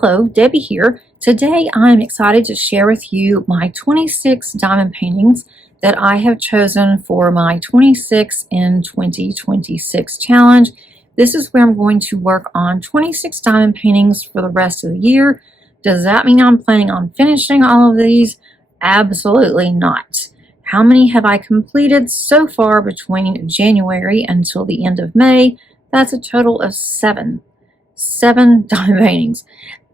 Hello, Debbie here. Today I'm excited to share with you my 26 diamond paintings that I have chosen for my 26 in 2026 challenge. This is where I'm going to work on 26 diamond paintings for the rest of the year. Does that mean I'm planning on finishing all of these? Absolutely not. How many have I completed so far between January until the end of May? That's a total of 7 diamond paintings,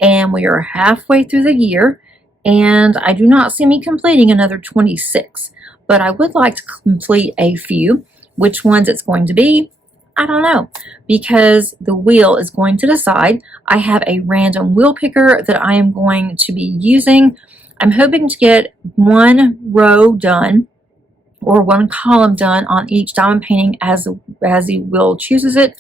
and we are halfway through the year, and I do not see me completing another 26, but I would like to complete a few. Which ones it's going to be, I don't know, because the wheel is going to decide. I have a random wheel picker that I am going to be using. I'm hoping to get one row done or one column done on each diamond painting as the wheel chooses it.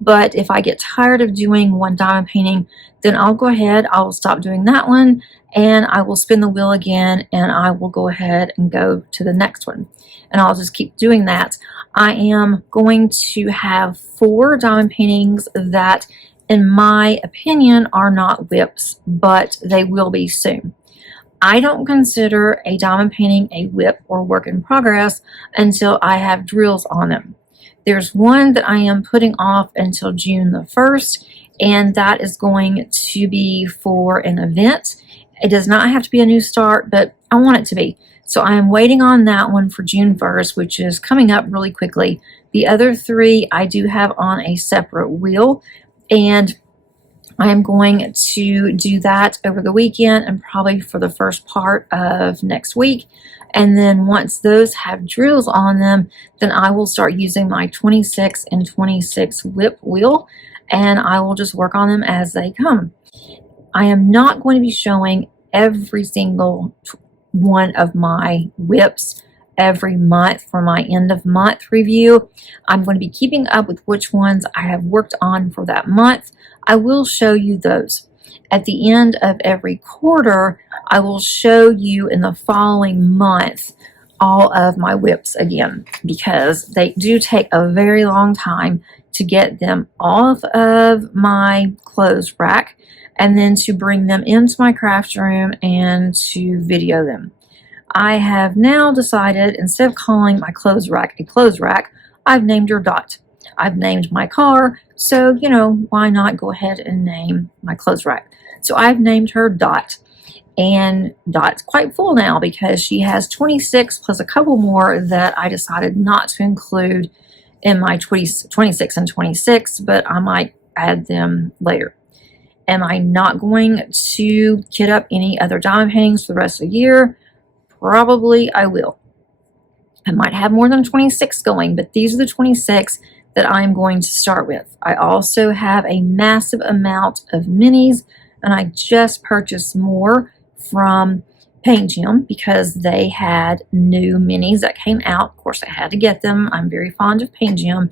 But if I get tired of doing one diamond painting, then I'll go ahead, I will stop doing that one, and I will spin the wheel again, and I will go ahead and go to the next one. And I'll just keep doing that. I am going to have 4 diamond paintings that, in my opinion, are not whips, but they will be soon. I don't consider a diamond painting a whip or work in progress until I have drills on them. There's one that I am putting off until June the 1st, and that is going to be for an event. It does not have to be a new start, but I want it to be. So I am waiting on that one for June 1st, which is coming up really quickly. The other 3 I do have on a separate wheel, and I am going to do that over the weekend and probably for the first part of next week. And then once those have drills on them, then I will start using my 26 and 26 whip wheel, and I will just work on them as they come. I am not going to be showing every single one of my whips every month for my end of month review. I'm going to be keeping up with which ones I have worked on for that month. I will show you those. At the end of every quarter, I will show you in the following month all of my whips again, because they do take a very long time to get them off of my clothes rack and then to bring them into my craft room and to video them. I have now decided, instead of calling my clothes rack a clothes rack, I've named her Dot. I've named my car, so why not go ahead and name my clothes rack? So I've named her Dot, and Dot's quite full now because she has 26 plus a couple more that I decided not to include in my 26 and 26, but I might add them later. Am I not going to kit up any other diamond paintings for the rest of the year? Probably I will. I might have more than 26 going, but these are the 26 that I'm going to start with. I also have a massive amount of minis, and I just purchased more from Paint Gym because they had new minis that came out. Of course, I had to get them. I'm very fond of Paint Gym.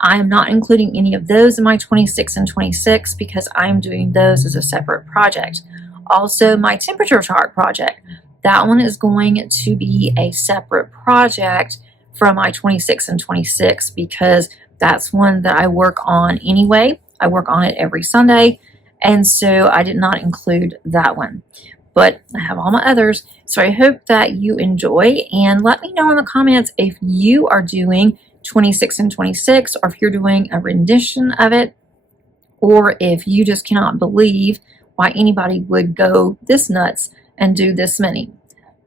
I am not including any of those in my 26 and 26 because I'm doing those as a separate project. Also, my temperature chart project. That one is going to be a separate project from my 26 and 26 because that's one that I work on anyway. I work on it every Sunday, and so I did not include that one. But I have all my others, so I hope that you enjoy, and let me know in the comments if you are doing 26 and 26, or if you're doing a rendition of it, or if you just cannot believe why anybody would go this nuts and do this many.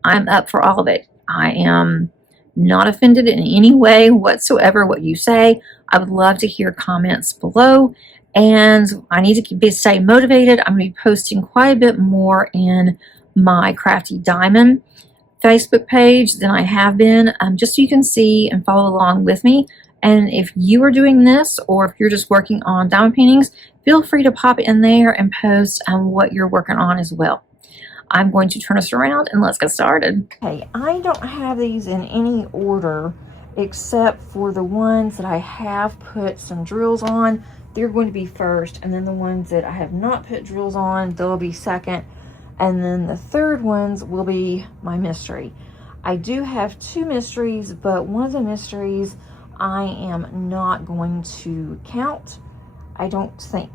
I'm up for all of it. I am not offended in any way whatsoever what you say. I would love to hear comments below, and I need to stay motivated. I'm going to be posting quite a bit more in my Crafty Diamond Facebook page than I have been, just so you can see and follow along with me. And if you are doing this, or if you're just working on diamond paintings, feel free to pop in there and post what you're working on as well. I'm going to turn us around and let's get started. Okay, I don't have these in any order except for the ones that I have put some drills on. They're going to be first, and then the ones that I have not put drills on, they'll be second, and then the third ones will be my mystery. I do have 2 mysteries, but one of the mysteries I am not going to count, I don't think.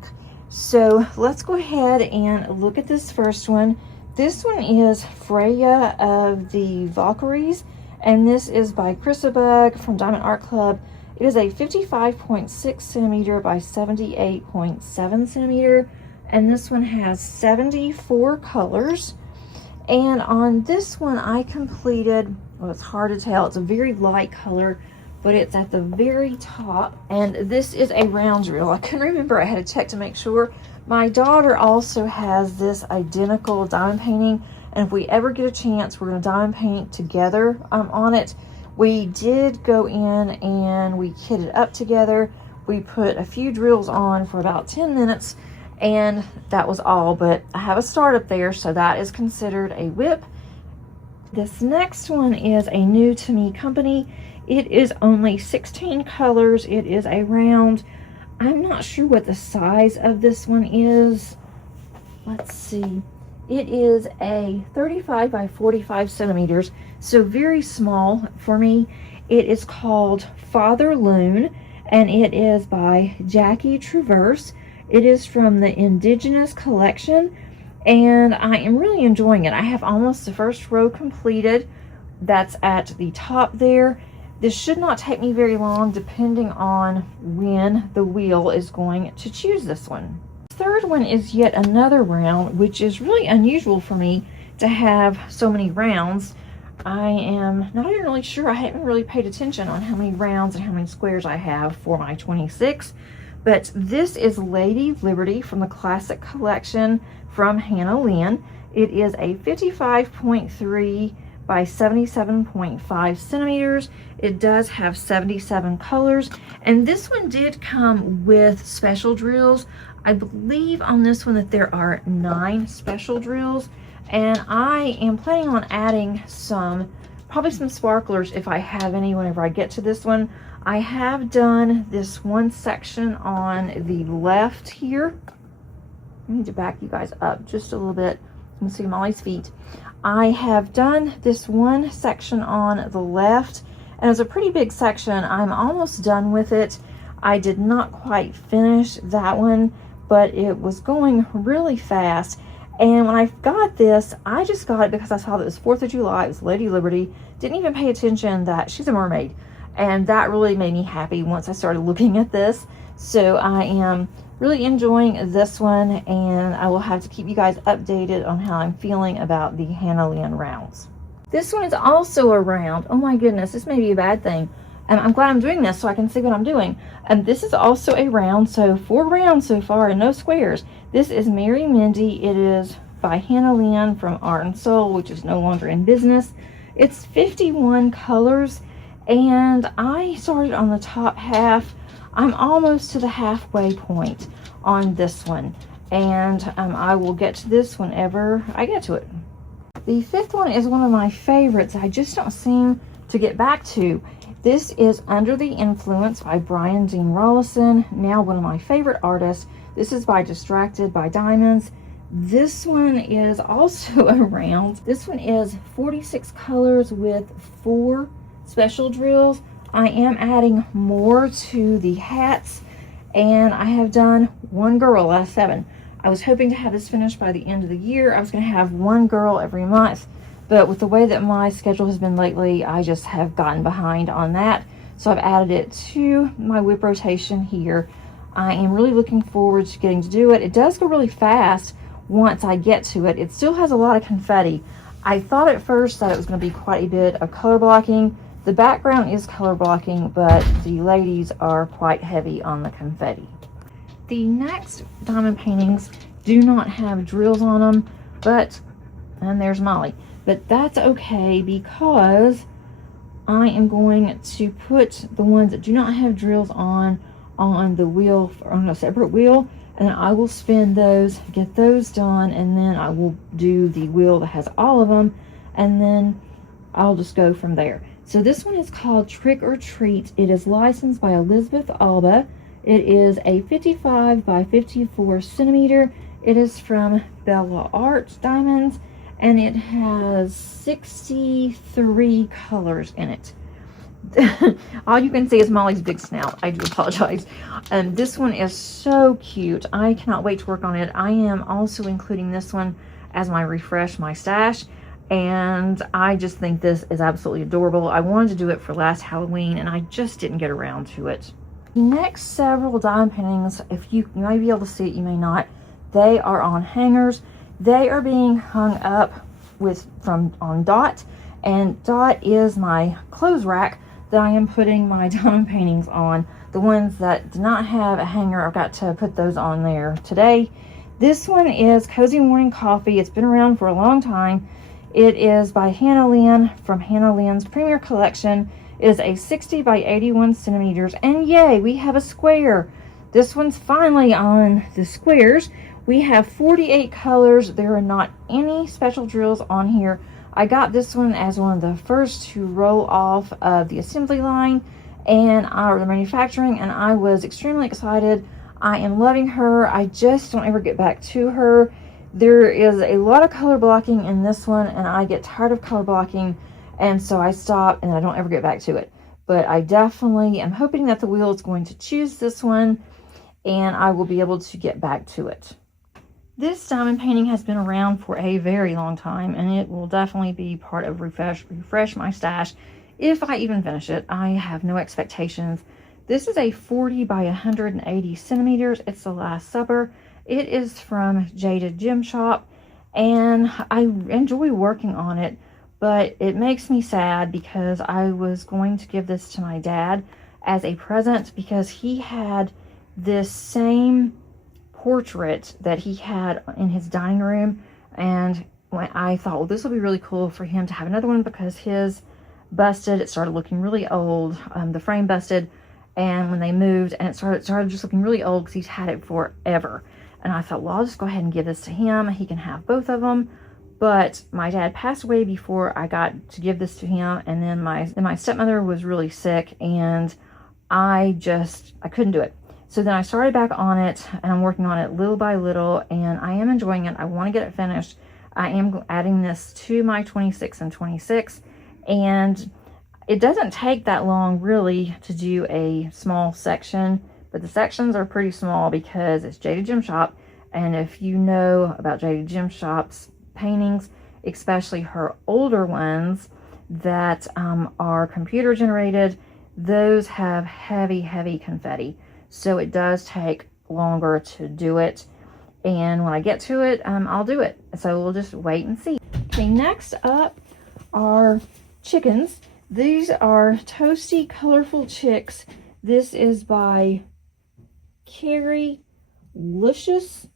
So let's go ahead and look at this first one. This one is Freya of the Valkyries, and this is by Chrisabug from Diamond Art Club. It is a 55.6 centimeter by 78.7 centimeter, and this one has 74 colors. And on this one I completed, well, it's hard to tell, it's a very light color, but it's at the very top, and this is a round drill. I couldn't remember, I had to check to make sure. My daughter also has this identical diamond painting, and if we ever get a chance, we're going to diamond paint together on it. We did go in and we kitted up together. We put a few drills on for about 10 minutes, and that was all. But I have a start up there, so that is considered a whip. This next one is a new to me company. It is only 16 colors. It is a round. I'm not sure what the size of this one is. Let's see. It is a 35 by 45 centimeters, so very small for me. It is called Father Loon, and it is by Jackie Traverse. It is from the Indigenous collection, and I am really enjoying it. I have almost the first row completed. That's at the top there. This should not take me very long, depending on when the wheel is going to choose this one. The third one is yet another round, which is really unusual for me to have so many rounds. I am not even really sure. I haven't really paid attention on how many rounds and how many squares I have for my 26. But this is Lady Liberty from the Classic Collection from Hannah Lynn. It is a 55.3 by 77.5 centimeters. It does have 77 colors, and this one did come with special drills. I believe on this one that there are 9 special drills, and I am planning on adding probably some sparklers if I have any whenever I get to this one. I have done this one section on the left here. I need to back you guys up just a little bit. You can see Molly's feet. I have done this one section on the left, and it's a pretty big section. I'm almost done with it. I did not quite finish that one, but it was going really fast. And when I got this, I just got it because I saw that it was 4th of July. It was Lady Liberty. Didn't even pay attention that she's a mermaid. And that really made me happy once I started looking at this. So I am really enjoying this one, and I will have to keep you guys updated on how I'm feeling about the Hannah Lynn rounds. This one is also a round. Oh my goodness, this may be a bad thing. I'm glad I'm doing this so I can see what I'm doing. And this is also a round, so 4 rounds so far and no squares. This is Mary Mindy. It is by Hannah Lynn from Art and Soul, which is no longer in business. It's 51 colors, and I started on the top half. I'm almost to the halfway point on this one, and I will get to this whenever I get to it. The 5th one is one of my favorites. I just don't seem to get back to. This is Under the Influence by Brian Dean Rollison, now one of my favorite artists. This is by Distracted by Diamonds. This one is also a round. This one is 46 colors with 4 special drills. I am adding more to the hats, and I have done 1 girl out of 7. I was hoping to have this finished by the end of the year. I was going to have 1 girl every month, but with the way that my schedule has been lately, I just have gotten behind on that. So I've added it to my whip rotation here. I am really looking forward to getting to do it. It does go really fast once I get to it. It still has a lot of confetti. I thought at first that it was going to be quite a bit of color blocking. The background is color blocking, but the ladies are quite heavy on the confetti. The next diamond paintings do not have drills on them, and there's Molly. But that's okay, because I am going to put the ones that do not have drills on the wheel, on a separate wheel, and then I will spin those, get those done, and then I will do the wheel that has all of them, and then I'll just go from there. So this one is called Trick or Treat. It is licensed by Elizabeth Alba. It is a 55 by 54 centimeter. It is from Bella Art Diamonds, and it has 63 colors in it. All you can see is Molly's big snout. I do apologize. This one is so cute. I cannot wait to work on it. I am also including this one as my Refresh My Stash, and I just think this is absolutely adorable. I wanted to do it for last Halloween, and I just didn't get around to it. The next several diamond paintings, if you may be able to see it, you may not, they are on hangers. They are being hung up on Dot, and Dot is my clothes rack that I am putting my diamond paintings on. The ones that do not have a hanger, I've got to put those on there today. This one is Cozy Morning Coffee. It's been around for a long time. It is by Hannah Lynn from Hannah Lynn's Premier Collection. It is a 60 by 81 centimeters, and yay, we have a square. This one's finally on the squares. We have 48 colors. There are not any special drills on here. I got this one as one of the first to roll off of the assembly line and the manufacturing, and I was extremely excited. I am loving her. I just don't ever get back to her. There is a lot of color blocking in this one, and I get tired of color blocking, and so I stop and I don't ever get back to it. But I definitely am hoping that the wheel is going to choose this one, and I will be able to get back to it. This diamond painting has been around for a very long time, and it will definitely be part of Refresh My Stash if I even finish it. I have no expectations. This is a 40 by 180 centimeters. It's The Last Supper. It is from Jaded Gem Shop, and I enjoy working on it, but it makes me sad because I was going to give this to my dad as a present because he had this same portrait that he had in his dining room, and when I thought, well, this will be really cool for him to have another one because his busted. It started looking really old. The frame busted, and when they moved, and it started just looking really old because he's had it forever. And I thought, well, I'll just go ahead and give this to him. He can have both of them. But my dad passed away before I got to give this to him, and then my stepmother was really sick, and I couldn't do it. So then I started back on it, and I'm working on it little by little, and I am enjoying it. I want to get it finished. I am adding this to my 26 and 26, and it doesn't take that long really to do a small section, but the sections are pretty small because it's Jaded Gem Shop, and if you know about Jaded Gem Shop's paintings, especially her older ones that are computer generated, those have heavy confetti. So it does take longer to do it. And when I get to it, I'll do it. So we'll just wait and see. Okay, next up are chickens. These are Toasty Colorful Chicks. This is by Carrie Lucius.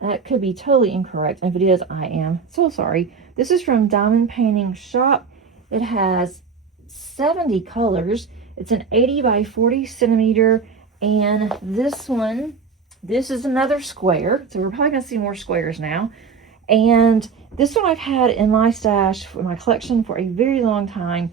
That could be totally incorrect. If it is, I am so sorry. This is from Diamond Painting Shop. It has 70 colors. It's an 80 by 40 centimeter. And this is another square. So we're probably going to see more squares now. And this one I've had in my stash, for my collection, for a very long time.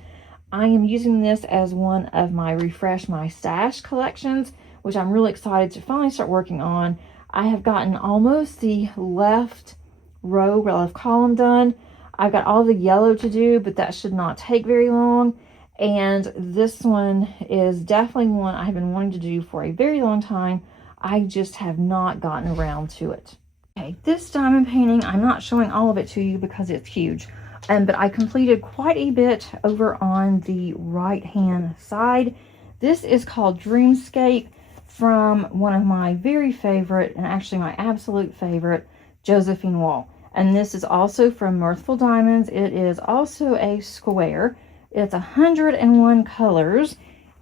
I am using this as one of my Refresh My Stash collections, which I'm really excited to finally start working on. I have gotten almost the left column done. I've got all the yellow to do, but that should not take very long. And this one is definitely one I have been wanting to do for a very long time. I just have not gotten around to it. Okay, this diamond painting, I'm not showing all of it to you because it's huge. But I completed quite a bit over on the right-hand side. This is called Dreamscape from one of my very favorite, and actually my absolute favorite, Josephine Wall. And this is also from Mirthful Diamonds. It is also a square. It's 101 colors,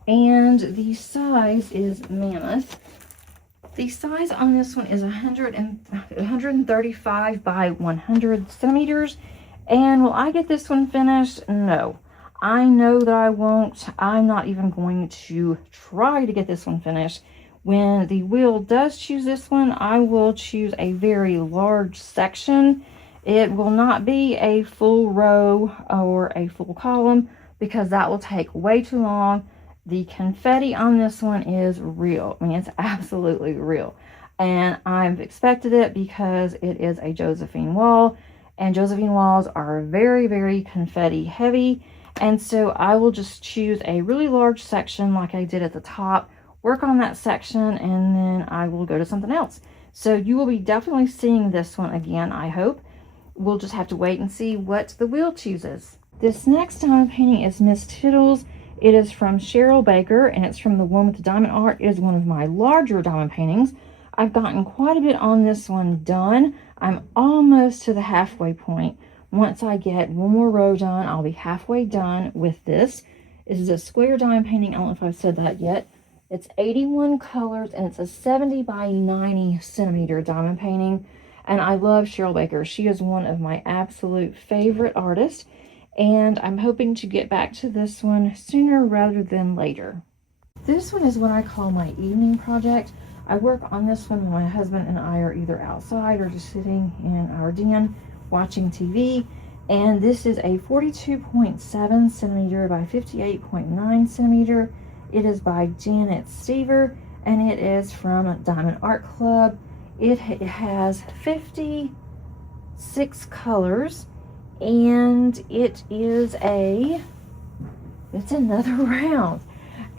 and the size is mammoth. The size on this one is 135 by 100 centimeters. And will I get this one finished? No. I know that I won't. I'm not even going to try to get this one finished. When the wheel does choose this one, I will choose a very large section. It will not be a full row or a full column because that will take way too long. The confetti on this one is real. I mean, it's absolutely real. And I've expected it because it is a Josephine Wall. And Josephine Walls are very confetti heavy. And so I will just choose a really large section like I did at the top, work on that section, and then I will go to something else. So you will be definitely seeing this one again, I hope. We'll just have to wait and see what the wheel chooses. This next diamond painting is Miss Tittles. It is from Cheryl Baker, and it's from the one with the diamond art. It is one of my larger diamond paintings. I've gotten quite a bit on this one done. I'm almost to the halfway point. Once I get one more row done, I'll be halfway done with this. This is a square diamond painting. I don't know if I've said that yet. It's 81 colors, and it's a 70 by 90 centimeter diamond painting. And I love Cheryl Baker. She is one of my absolute favorite artists. And I'm hoping to get back to this one sooner rather than later. This one is what I call my evening project. I work on this one when my husband and I are either outside or just sitting in our den watching TV. And this is a 42.7 centimeter by 58.9 centimeter. It is by Janet Stever, and it is from Diamond Art Club. It has 56 colors, and it's another round.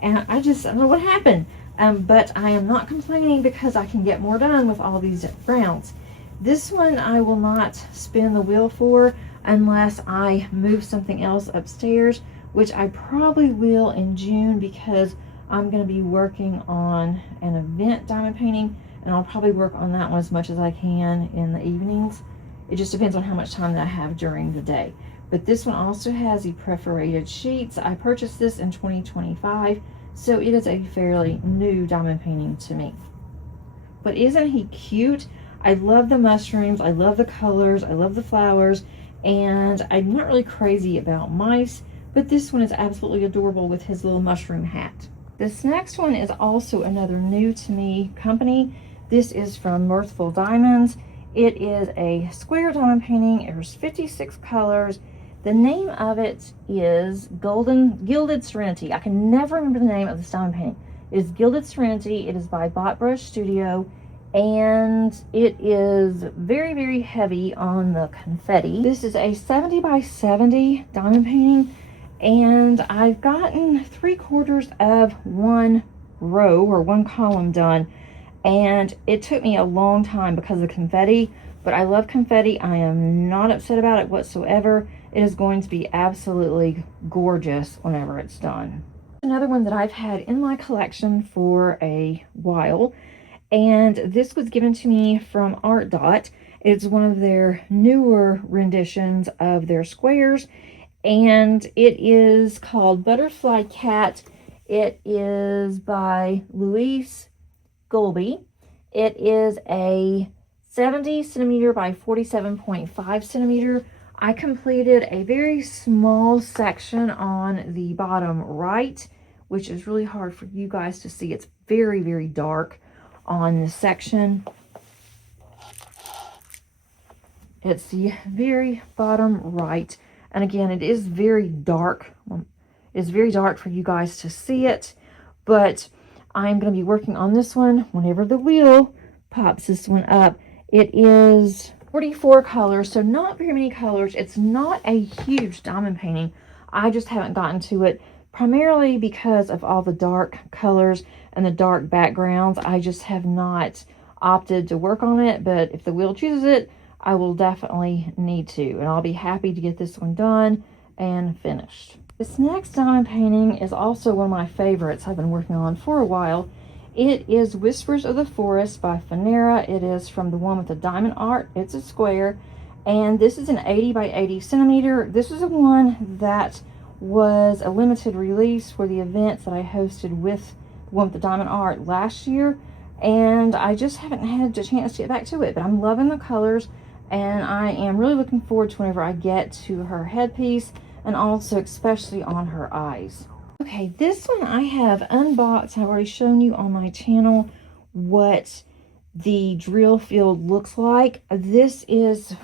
And I don't know what happened. But I am not complaining because I can get more done with all these rounds. This one I will not spin the wheel for unless I move something else upstairs, which I probably will in June because I'm going to be working on an event diamond painting, and I'll probably work on that one as much as I can in the evenings. It just depends on how much time that I have during the day. But this one also has the perforated sheets. I purchased this in 2025. So it is a fairly new diamond painting to me. But isn't he cute? I love the mushrooms, I love the colors, I love the flowers, and I'm not really crazy about mice, but this one is absolutely adorable with his little mushroom hat. This next one is also another new to me company. This is from Mirthful Diamonds. It is a square diamond painting. There's 56 colors. The name of it is Gilded Serenity. I can never remember the name of this diamond painting. It is Gilded Serenity. It is by Bot Brush Studio, and it is very, very heavy on the confetti. This is a 70 by 70 diamond painting, and I've gotten 3/4 of one row or one column done, and it took me a long time because of the confetti, but I love confetti. I am not upset about it whatsoever. It is going to be absolutely gorgeous whenever it's done. Another one that I've had in my collection for a while, and this was given to me from Art Dot. It's one of their newer renditions of their squares, and it is called Butterfly Cat. It is by Louise Golby. It is a 70 centimeter by 47.5 centimeter. I completed a very small section on the bottom right, which is really hard for you guys to see. It's very, very dark on this section. It's the very bottom right. And again, it is very dark. It's very dark for you guys to see it, but I'm going to be working on this one whenever the wheel pops this one up. It is 44 colors, so not very many colors. It's not a huge diamond painting. I just haven't gotten to it, primarily because of all the dark colors and the dark backgrounds. I just have not opted to work on it, but if the wheel chooses it, I will definitely need to, and I'll be happy to get this one done and finished. This next diamond painting is also one of my favorites I've been working on for a while. It is Whispers of the Forest by Finera. It is from the one with the diamond art. It's a square, and this is an 80 by 80 centimeter. This is the one that was a limited release for the events that I hosted with the one with the diamond art last year, and I just haven't had a chance to get back to it, but I'm loving the colors, and I am really looking forward to whenever I get to her headpiece, and also especially on her eyes. Okay, this one I have unboxed. I've already shown you on my channel what the drill field looks like. This is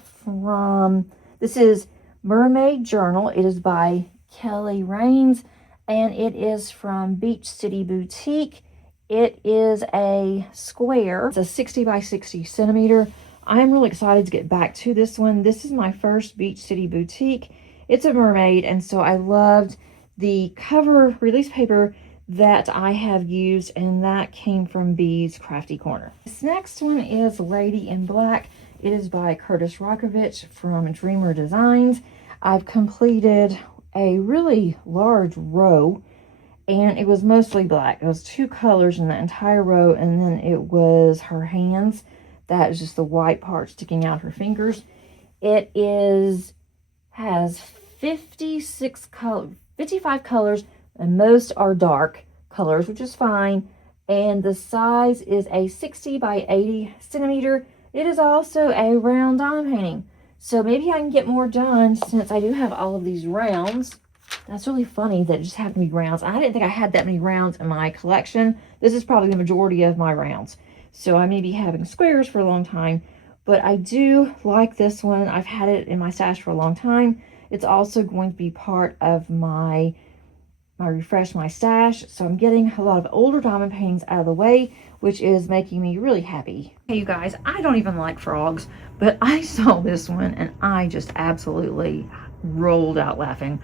Mermaid Journal. It is by Kelly Rains, and it is from Beach City Boutique. It is a square. It's a 60 by 60 centimeter. I'm really excited to get back to this one. This is my first Beach City Boutique, It's a mermaid, and so I loved the cover release paper that I have used, and that came from Bee's Crafty Corner. This next one is Lady in Black. It is by Curtis Rokovich from Dreamer Designs. I've completed a really large row, and it was mostly black. It was 2 colors in the entire row, and then it was her hands. That is just the white part sticking out her fingers. It has 55 colors, and most are dark colors, which is fine. And the size is a 60 by 80 centimeter. It is also a round diamond painting. So maybe I can get more done since I do have all of these rounds. That's really funny that it just happened to be rounds. I didn't think I had that many rounds in my collection. This is probably the majority of my rounds. So I may be having squares for a long time, but I do like this one. I've had it in my stash for a long time. It's also going to be part of my refresh my stash. So I'm getting a lot of older diamond paintings out of the way, which is making me really happy. Hey, you guys, I don't even like frogs, but I saw this one and I just absolutely rolled out laughing.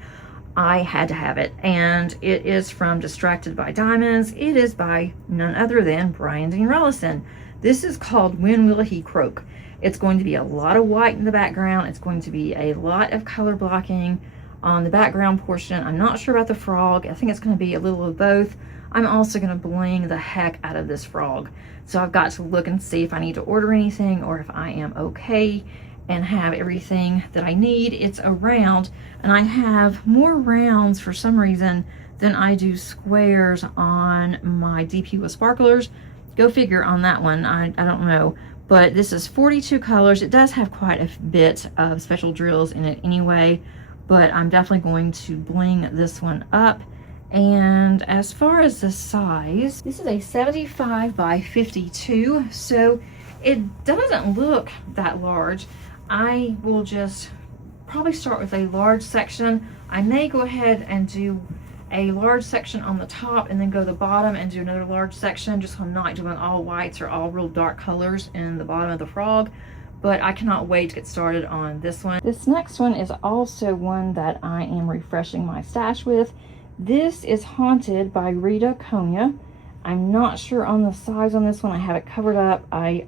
I had to have it, and it is from Distracted by Diamonds. It is by none other than Brian Dean Rollison. This is called When Will He Croak? It's going to be a lot of white in the background. It's going to be a lot of color blocking on the background portion. I'm not sure about the frog. I think it's going to be a little of both. I'm also going to bling the heck out of this frog. So I've got to look and see if I need to order anything or if I am okay and have everything that I need. It's a round, and I have more rounds for some reason than I do squares on my DP with sparklers. Go figure on that one. I don't know. But this is 42 colors. It does have quite a bit of special drills in it anyway, but I'm definitely going to bling this one up. And as far as the size, this is a 75 by 52, so it doesn't look that large. I will just probably start with a large section. I may go ahead and do a large section on the top and then go to the bottom and do another large section, just so I'm not doing all whites or all real dark colors in the bottom of the frog. But I cannot wait to get started on this one. This next one is also one that I am refreshing my stash with. This is Haunted by Rita Konya. I'm not sure on the size on this one. I have it covered up. I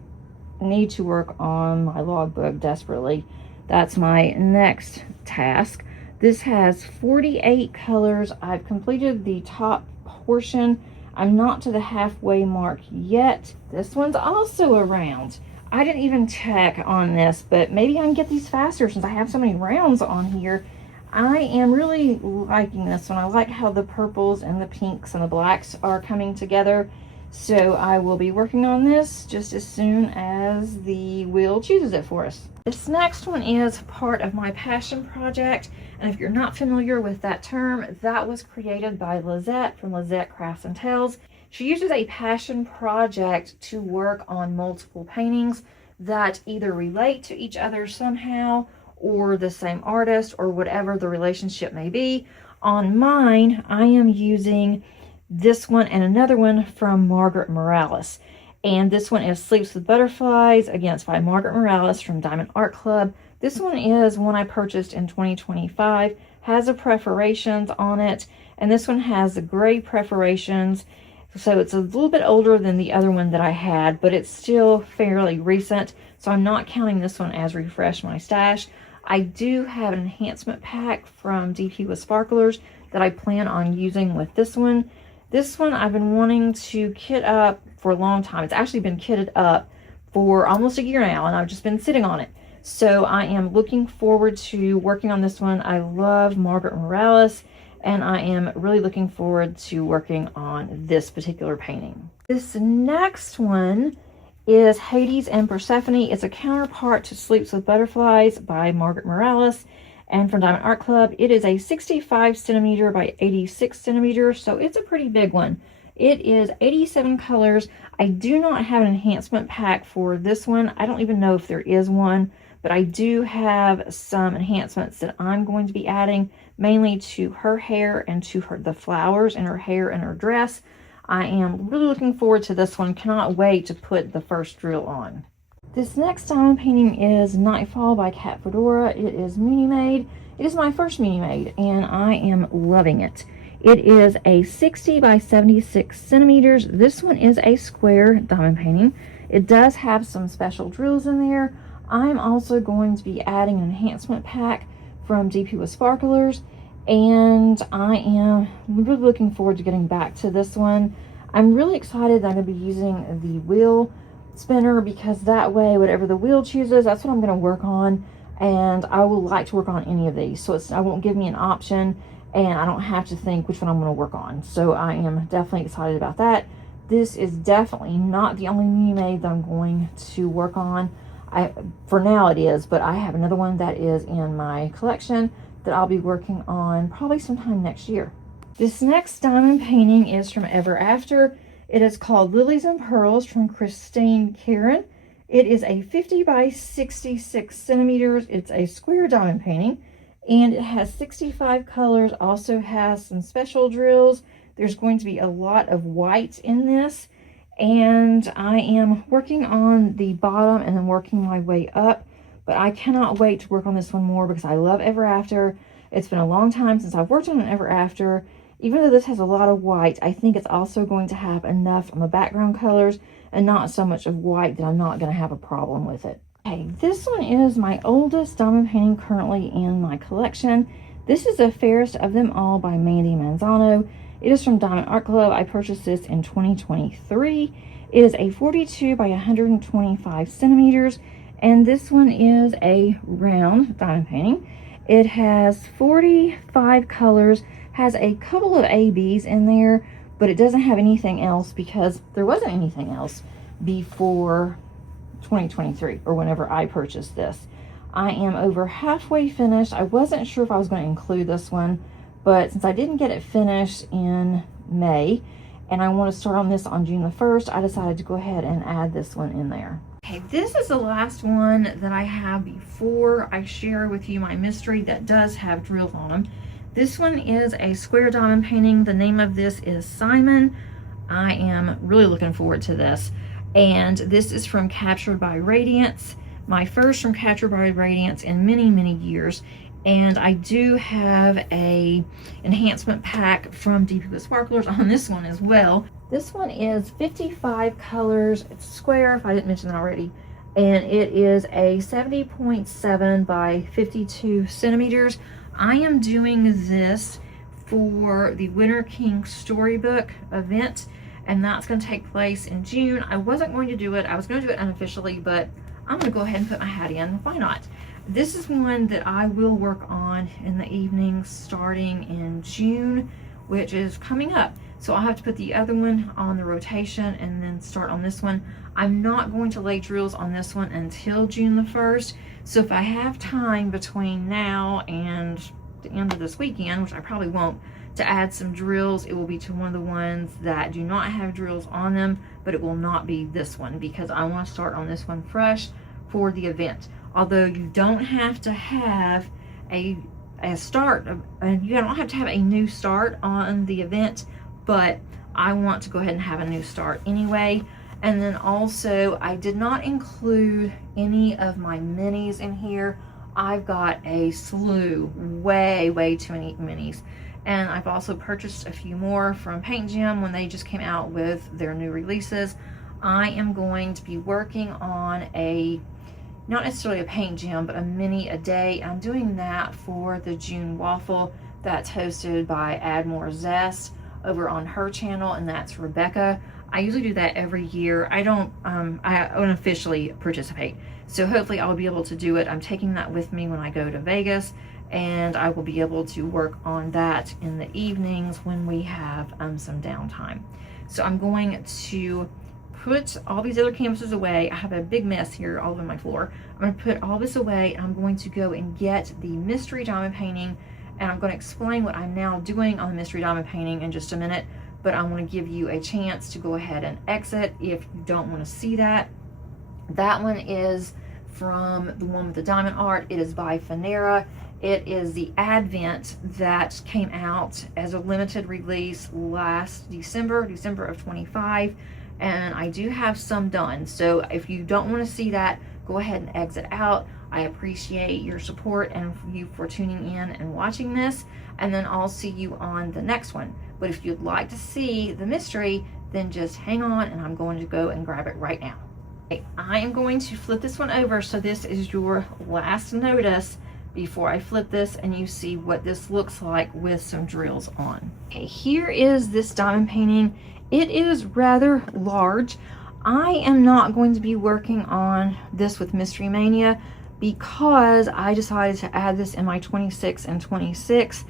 need to work on my logbook desperately. That's my next task. This has 48 colors. I've completed the top portion. I'm not to the halfway mark yet. This one's also a round. I didn't even check on this, but maybe I can get these faster since I have so many rounds on here. I am really liking this one. I like how the purples and the pinks and the blacks are coming together. So I will be working on this just as soon as the wheel chooses it for us. This next one is part of my passion project. And if you're not familiar with that term, that was created by Lizette from Lizette Crafts and Tales. She uses a passion project to work on multiple paintings that either relate to each other somehow or the same artist or whatever the relationship may be. On mine, I am using this one and another one from Margaret Morales. And this one is Sleeps with Butterflies, again, it's by Margaret Morales from Diamond Art Club. This one is one I purchased in 2025, has the perforations on it, and this one has the gray perforations. So it's a little bit older than the other one that I had, but it's still fairly recent. So I'm not counting this one as Refresh My Stash. I do have an enhancement pack from DP with Sparklers that I plan on using with this one. This one I've been wanting to kit up for a long time. It's actually been kitted up for almost a year now, and I've just been sitting on it. So I am looking forward to working on this one. I love Margaret Morales, and I am really looking forward to working on this particular painting. This next one is Hades and Persephone. It's a counterpart to Sleeps with Butterflies by Margaret Morales and from Diamond Art Club. It is a 65 centimeter by 86 centimeters, so it's a pretty big one. It is 87 colors. I do not have an enhancement pack for this one. I don't even know if there is one, but I do have some enhancements that I'm going to be adding, mainly to her hair and to the flowers in her hair and her dress. I am really looking forward to this one. Cannot wait to put the first drill on. This next diamond painting is Nightfall by Cat Fedora. It is Muni Made. It is my first mini made, and I am loving it. It is a 60 by 76 centimeters. This one is a square diamond painting. It does have some special drills in there. I'm also going to be adding an enhancement pack from DP with Sparklers, and I am really looking forward to getting back to this one. I'm really excited that I'm going to be using the wheel spinner, because that way whatever the wheel chooses, that's what I'm going to work on, and I will like to work on any of these, so I won't give me an option and I don't have to think which one I'm going to work on. So I am definitely excited about that. This is definitely not the only mini made that I'm going to work on. For now it is, but I have another one that is in my collection that I'll be working on probably sometime next year. This next diamond painting is from Ever After. It is called Lilies and Pearls from Christine Karen. It is a 50 by 66 centimeters. It's a square diamond painting, and it has 65 colors. Also has some special drills. There's going to be a lot of white in this, and I am working on the bottom and then working my way up, but I cannot wait to work on this one more because I love Ever After. It's been a long time since I've worked on an Ever After. Even though this has a lot of white, I think it's also going to have enough on the background colors and not so much of white that I'm not going to have a problem with it. Okay, this one is my oldest diamond painting currently in my collection. This is the Fairest of Them All by Mandy Manzano. It is from Diamond Art Club. I purchased this in 2023. It is a 42 by 125 centimeters, and this one is a round diamond painting. It has 45 colors, has a couple of ABs in there, but it doesn't have anything else because there wasn't anything else before 2023 or whenever I purchased this. I am over halfway finished. I wasn't sure if I was going to include this one, but since I didn't get it finished in May and I want to start on this on June the 1st, I decided to go ahead and add this one in there. Okay, this is the last one that I have before I share with you my mystery that does have drills on them. This one is a square diamond painting. The name of this is Simon. I am really looking forward to this. And this is from Captured by Radiance, my first from Captured by Radiance in many, many years. And I do have a enhancement pack from DP with Sparklers on this one as well. This one is 55 colors. It's square, if I didn't mention that already. And it is a 70.7 by 52 centimeters. I am doing this for the Winter King Storybook event, and that's going to take place in June. I wasn't going to do it. I was going to do it unofficially, but I'm going to go ahead and put my hat in. Why not? This is one that I will work on in the evenings starting in June, which is coming up. So I'll have to put the other one on the rotation and then start on this one. I'm not going to lay drills on this one until June the 1st. So if I have time between now and the end of this weekend, which I probably won't, to add some drills, it will be to one of the ones that do not have drills on them, but it will not be this one because I want to start on this one fresh for the event. Although you don't have to have a start, you don't have to have a new start on the event, but I want to go ahead and have a new start anyway. And then also, I did not include any of my minis in here. I've got a slew, way too many minis. And I've also purchased a few more from Paint Gym when they just came out with their new releases. I am going to be working on not necessarily a Paint Gym, but a mini a day. I'm doing that for the June waffle that's hosted by Add More Zest over on her channel, and that's Rebecca. I usually do that every year. I don't unofficially participate, so hopefully I'll be able to do it. I'm taking that with me when I go to Vegas, and I will be able to work on that in the evenings when we have some downtime. So I'm going to put all these other canvases away. I have a big mess here all over my floor. I'm going to put all this away, and I'm going to go and get the mystery diamond painting, and I'm going to explain what I'm now doing on the mystery diamond painting in just a minute. But I want to give you a chance to go ahead and exit if you don't want to see that. That one is from the one with the diamond art. It is by Finera. It is the Advent that came out as a limited release last December of 25. And I do have some done. So if you don't want to see that, go ahead and exit out. I appreciate your support and you for tuning in and watching this, and then I'll see you on the next one. But if you'd like to see the mystery, then just hang on and I'm going to go and grab it right now. Okay, I am going to flip this one over, so this is your last notice before I flip this and you see what this looks like with some drills on. Okay, here is this diamond painting. It is rather large. I am not going to be working on this with Mystery Mania because I decided to add this in my 26 and 26,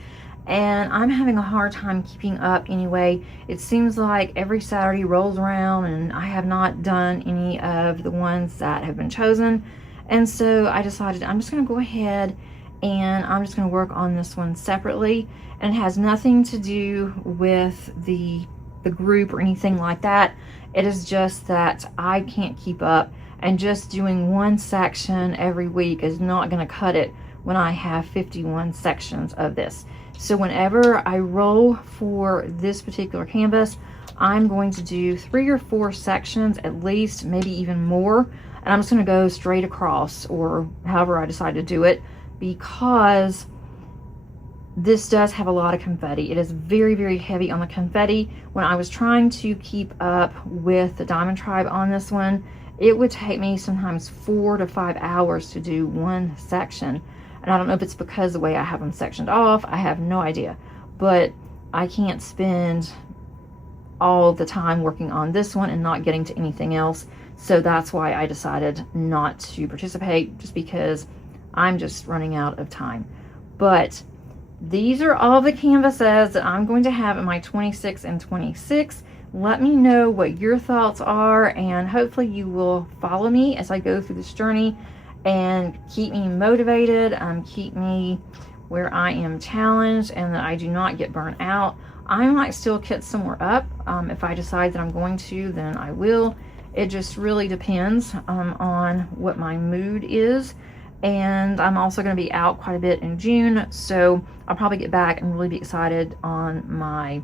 and I'm having a hard time keeping up anyway. It seems like every Saturday rolls around and I have not done any of the ones that have been chosen, and so I decided I'm just going to go ahead and I'm just going to work on this one separately, and it has nothing to do with the group or anything like that. It is just that I can't keep up, and just doing one section every week is not going to cut it when I have 51 sections of this. So whenever I roll for this particular canvas, I'm going to do 3 or 4 sections at least, maybe even more, and I'm just going to go straight across, or however I decide to do it, because this does have a lot of confetti. It is very, very heavy on the confetti. When I was trying to keep up with the Diamond Tribe on this one, it would take me sometimes 4 to 5 hours to do one section. And I don't know if it's because the way I have them sectioned off, I have no idea. But I can't spend all the time working on this one and not getting to anything else. So that's why I decided not to participate, just because I'm just running out of time. But these are all the canvases that I'm going to have in my 26 and 26. Let me know what your thoughts are, and hopefully you will follow me as I go through this journey and keep me motivated, keep me where I am challenged and that I do not get burnt out. I might still kit some more up. If I decide that I'm going to, then I will. It just really depends on what my mood is. And I'm also going to be out quite a bit in June, so I'll probably get back and really be excited on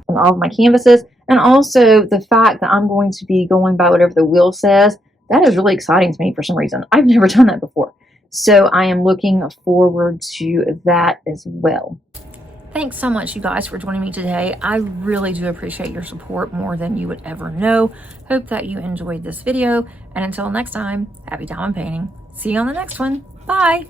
all of my canvases. And also the fact that I'm going to be going by whatever the wheel says, that is really exciting to me for some reason. I've never done that before, so I am looking forward to that as well. Thanks so much, you guys, for joining me today. I really do appreciate your support more than you would ever know. Hope that you enjoyed this video, and until next time, happy diamond painting. See you on the next one. Bye.